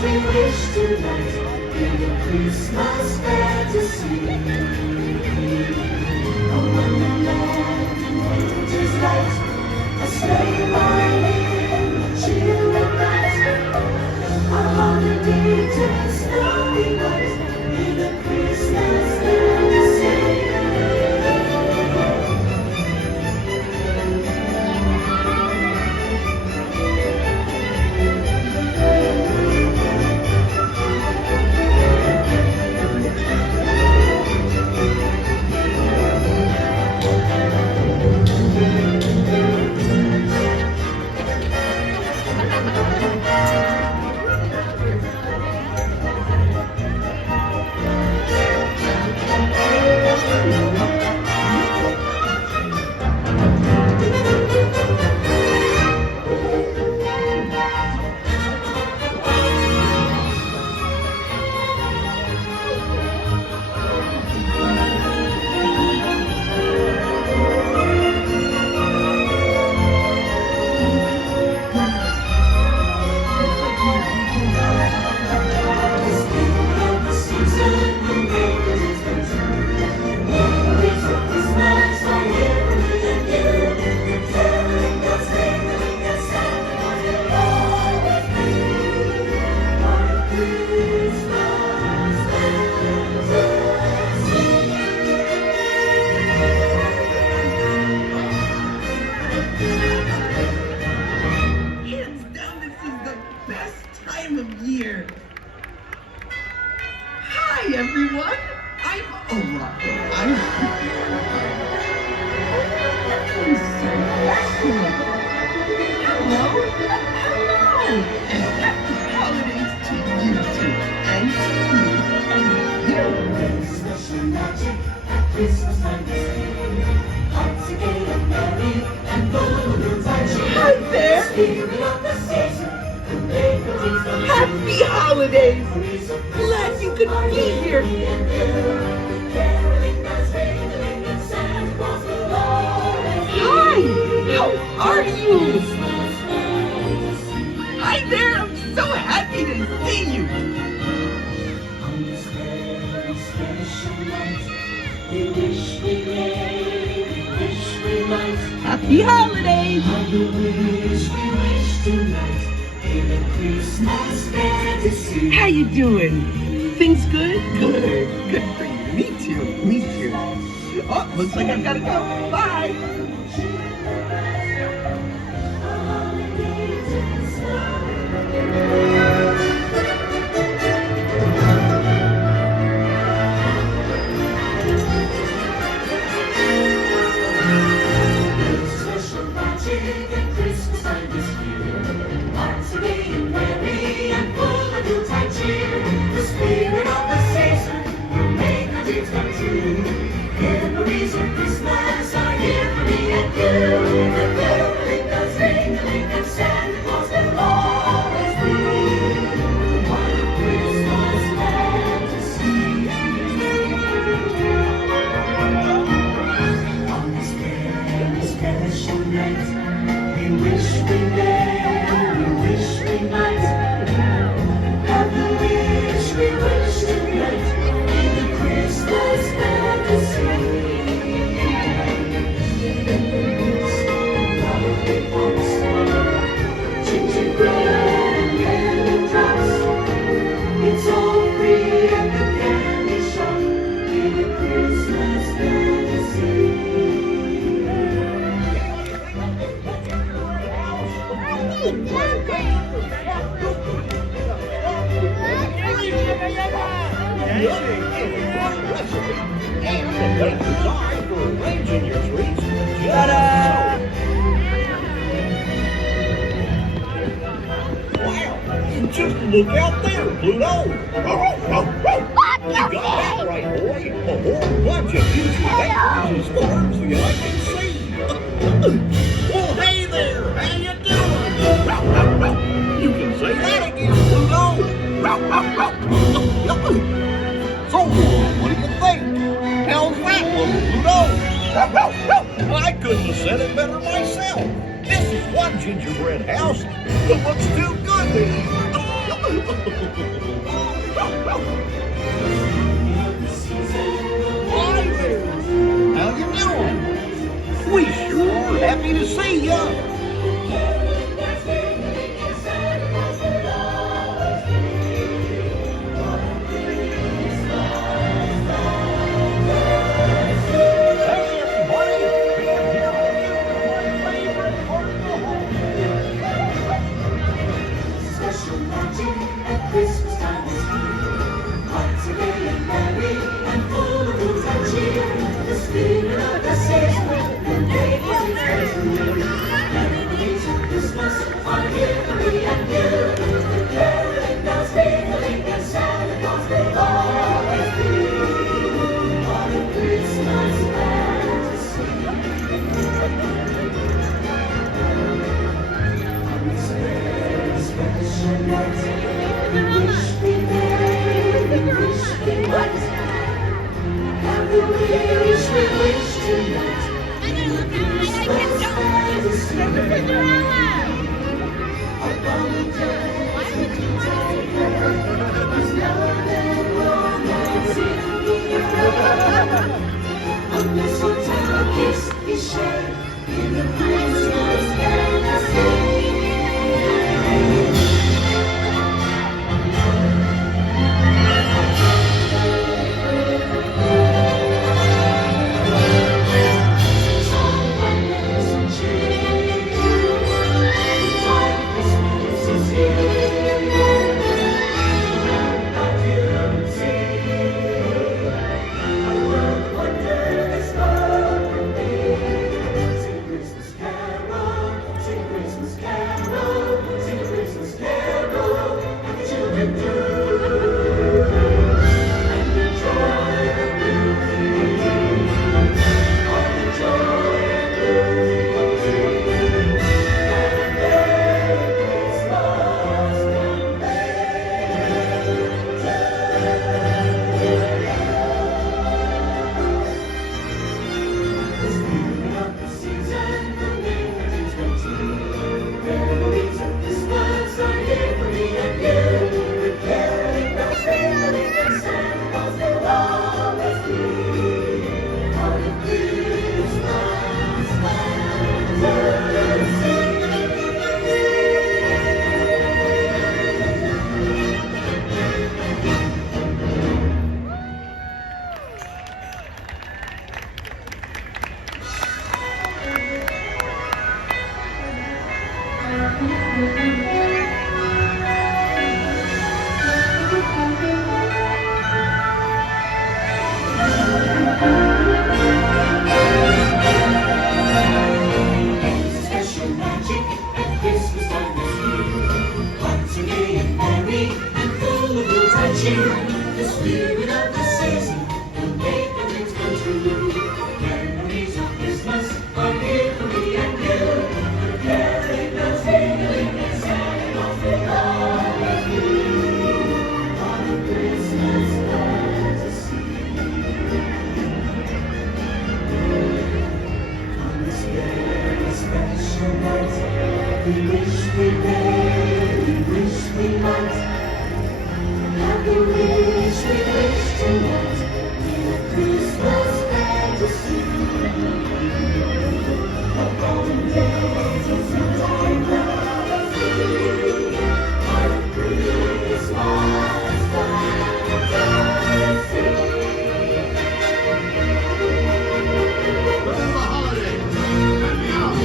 wish tonight in a Christmas fantasy. A wonderland, winter's light, a sleigh riding, chilling night, a holiday to snowy white in a Christmas fantasy. Happy holidays! Glad you could be here. Hi, how are you? Hi there, I'm so happy to see you. Happy holidays! How you doing? Things good? Good. Good for you. Me too. Me too. Oh, looks like I've got to go. Bye. Just look out there, Pluto! You got that right, boy! A whole bunch of future vectors as far as the eye can see! Well, hey there! How you doing? You can say that again, Pluto! So, what do you think? How's that, little Pluto? I couldn't have said it better myself! This is one gingerbread house that looks too good to eat! Hi there. How you doing? We sure are happy to see ya. Hey, everybody. We're here with my favorite part of the whole Special magic at Christmas time is here. Hearts are gay and merry and full of good and cheer. The spirit of the season and day memories of Christmas are here for me and you. The caroling bells ringing and Santa Claus will always be. What a Christmas fantasy. On this very special night, we wish we may, we wish we might. Have the wish we wish tonight. Christmas fantasy. Upon the day, there's love and romance in the air. A mistletoe kiss is shared in the Christmas fantasy. Special magic at Christmas time is here. Hearts are gay and merry and full of good and cheer. The spirit of the season will make the dreams come true. Memories of Christmas are here for me and you. The caroling bells ringing and Santa Claus will always be. On a Christmas fantasy. On this very special night, we wish we may, we wish we might. Have the wish we wish tonight in a Christmas fantasy. Upon the days of Santa Claus free, on a Christmas fantasy. Where's the holiday? Let me out.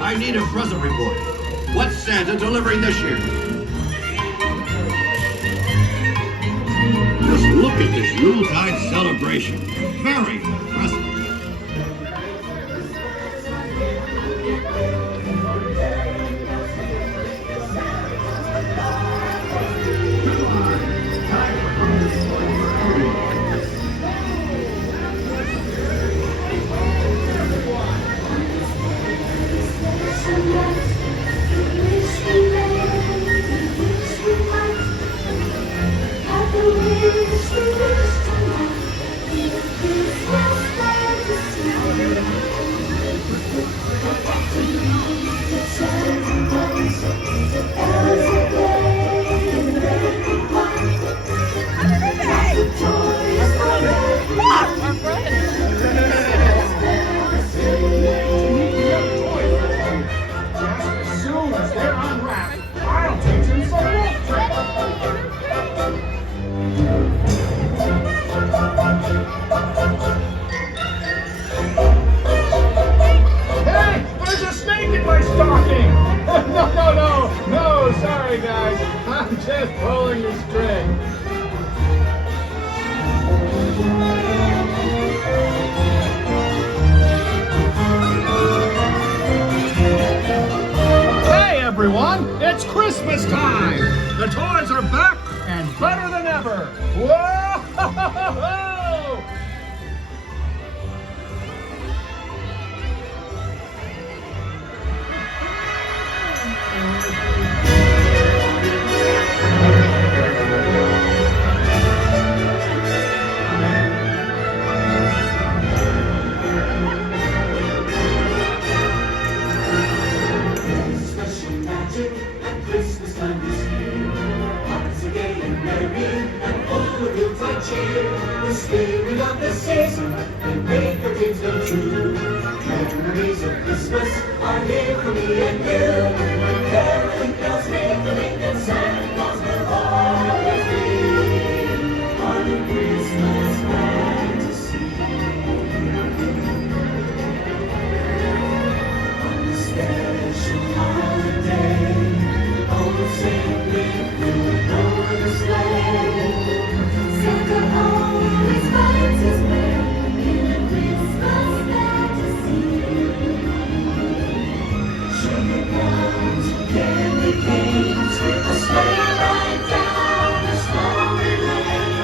I need a present report. What's Santa delivering this year? Just look at this Yuletide celebration. Very impressive. Christmas time. The toys are back and better than ever. Whoa! Special magic at Christmas time this year. Hearts are gay and merry and full of yuletide cheer. The spirit of the season will make our dreams come true. Memories of Christmas are here for me and you. Caroling bells ringing and Santa Claus will always be on a Christmas fantasy. On a special holiday, oh, simply through the sleigh. Santa always finds his way in a Christmas fantasy. Sugar plums, candy canes, a sleigh ride down a snowy lane.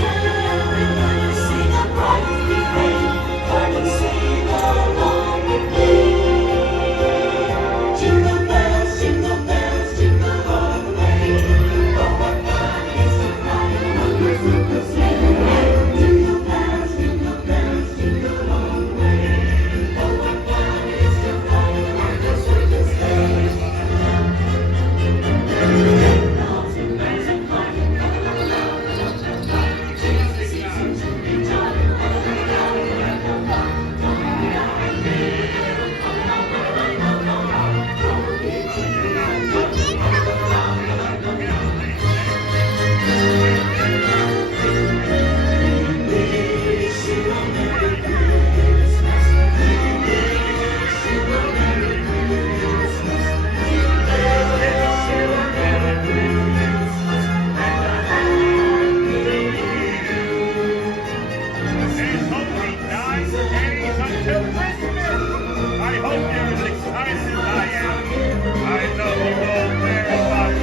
Caroling, sing a bright refrain, come and sing along with me. Jingle bells, jingle all the way. Oh, what fun it is to ride in a Christmas sleigh. Jingle bells, jingle all the way. Oh, what fun it is to ride in a Christmas sleigh. Bells and bells and fun, tis the season to be jolly. There's only 9 days until Christmas. I hope you're as excited as I am. I love you all very much.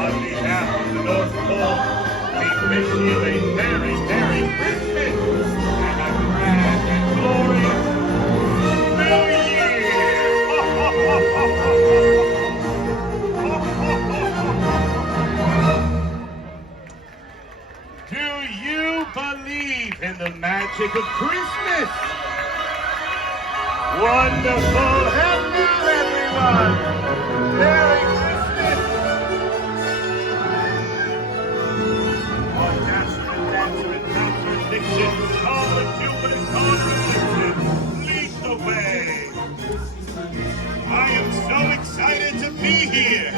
On behalf of the North Pole, we wish you a very, Merry Christmas and a grand and glorious New Year! Do you believe in the magic of Christmas? Wonderful! Hello, everyone! Merry Christmas! Oh, Dasher and Dancer and Prancer and Vixen, Tom and Cupid and Connor and Vixen, lead the way! I am so excited to be here!